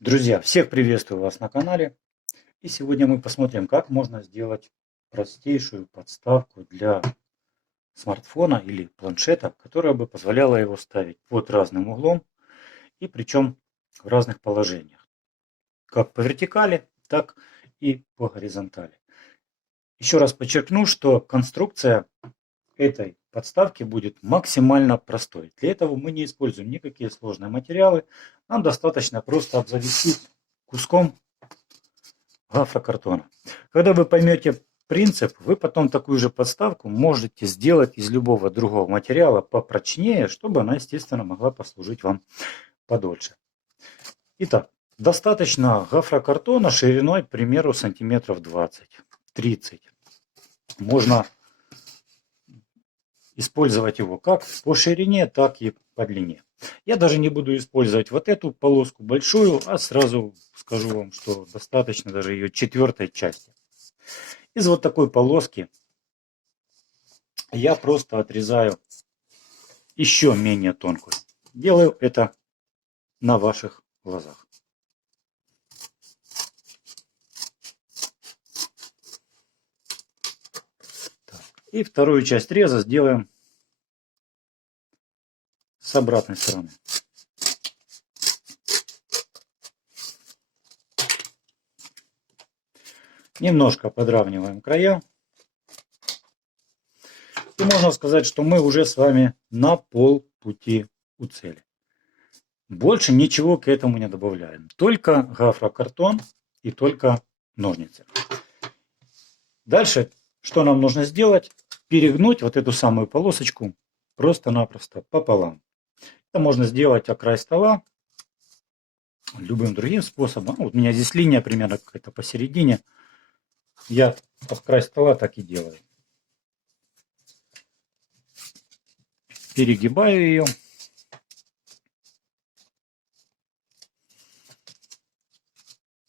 Друзья, всех приветствую вас на канале. И сегодня мы посмотрим, как можно сделать простейшую подставку для смартфона или планшета, которая бы позволяла его ставить под разным углом и причем в разных положениях. Как по вертикали, так и по горизонтали. Еще раз подчеркну, что конструкция этой подставки будет максимально простой. Для этого мы не используем никакие сложные материалы. Нам достаточно просто обзавестись куском гофрокартона. Когда вы поймете принцип, вы потом такую же подставку можете сделать из любого другого материала попрочнее, чтобы она, естественно, могла послужить вам подольше. Итак, достаточно гофрокартона шириной, к примеру, сантиметров 20-30. Можно использовать его как по ширине, так и по длине. Я даже не буду использовать вот эту полоску большую, а сразу скажу вам, что достаточно даже ее четвертой части. Из вот такой полоски я просто отрезаю еще менее тонкую. Делаю это на ваших глазах. Так. И вторую часть реза сделаем с обратной стороны. Немножко подравниваем края. И можно сказать, что мы уже с вами на полпути у цели. Больше ничего к этому не добавляем. Только гофрокартон и только ножницы. Дальше, что нам нужно сделать? Перегнуть вот эту самую полосочку просто-напросто пополам. Это можно сделать о край стола любым другим способом. Вот у меня здесь линия примерно какая-то посередине. Я об край стола так и делаю. Перегибаю ее.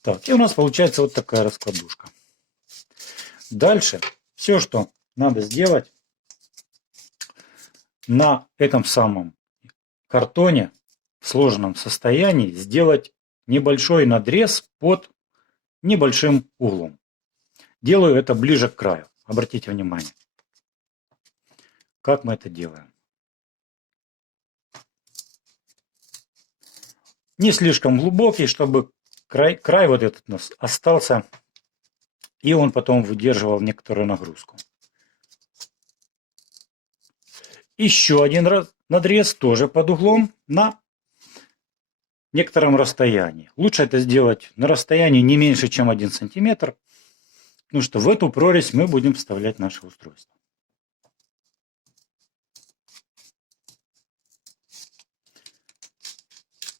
Так, и у нас получается вот такая раскладушка. Дальше все, что надо сделать, на этом самом картоне в сложенном состоянии сделать небольшой надрез под небольшим углом. Делаю это ближе к краю. Обратите внимание, как мы это делаем. Не слишком глубокий, чтобы край вот этот у нас остался, и он потом выдерживал некоторую нагрузку. Еще один надрез тоже под углом на некотором расстоянии. Лучше это сделать на расстоянии не меньше, чем 1 сантиметр, потому что в эту прорезь мы будем вставлять наше устройство.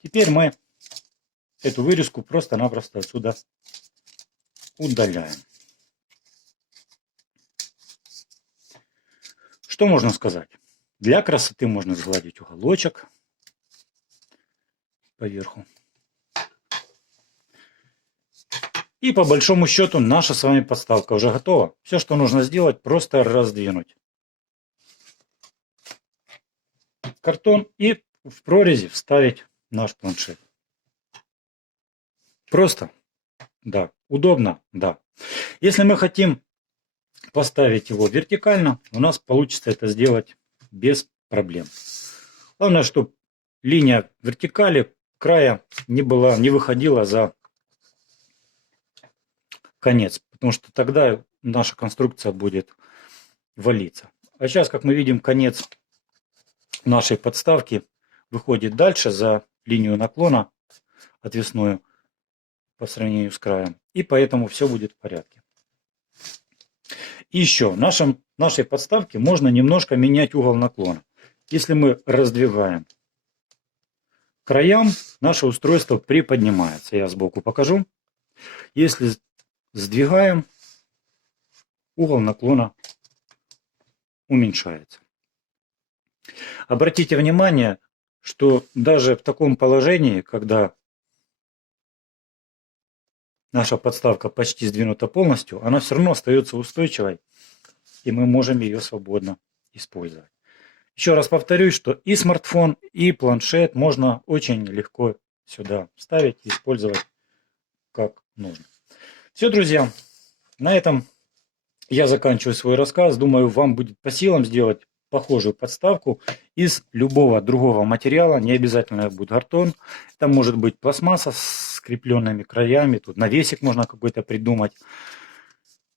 Теперь мы эту вырезку просто-напросто отсюда удаляем. Что можно сказать? Для красоты можно сгладить уголочек поверху. И по большому счету наша с вами подставка уже готова. Все, что нужно сделать, просто раздвинуть картон и в прорези вставить наш планшет. Просто? Да. Удобно? Да. Если мы хотим поставить его вертикально, у нас получится это сделать без проблем. Главное, чтобы линия вертикали края не выходила за конец, потому что тогда наша конструкция будет валиться. А сейчас, как мы видим, конец нашей подставки выходит дальше за линию наклона отвесную по сравнению с краем, и поэтому все будет в порядке. И еще, в нашей подставке можно немножко менять угол наклона. Если мы раздвигаем краям, наше устройство приподнимается. Я сбоку покажу. Если сдвигаем, угол наклона уменьшается. Обратите внимание, что даже в таком положении, когда наша подставка почти сдвинута полностью, она все равно остается устойчивой, и мы можем ее свободно использовать. Еще раз повторюсь, что и смартфон, и планшет можно очень легко сюда ставить и использовать как нужно. Все, друзья, на этом я заканчиваю свой рассказ. Думаю, вам будет по силам сделать похожую подставку из любого другого материала. Не обязательно будет картон. Это может быть пластмасса с скрепленными краями. Тут навесик можно какой-то придумать.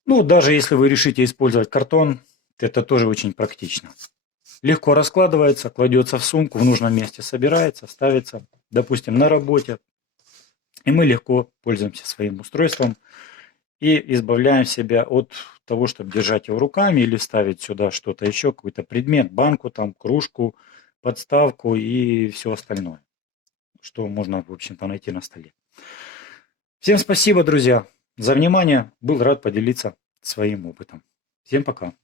Ну, даже если вы решите использовать картон, это тоже очень практично. Легко раскладывается, кладется в сумку, в нужном месте собирается, ставится, допустим, на работе. И мы легко пользуемся своим устройством и избавляем себя от того, чтобы держать его руками или ставить сюда что-то еще, какой-то предмет, банку, там, кружку, подставку и все остальное, что можно, в общем-то, найти на столе. Всем спасибо, друзья, за внимание. Был рад поделиться своим опытом. Всем пока.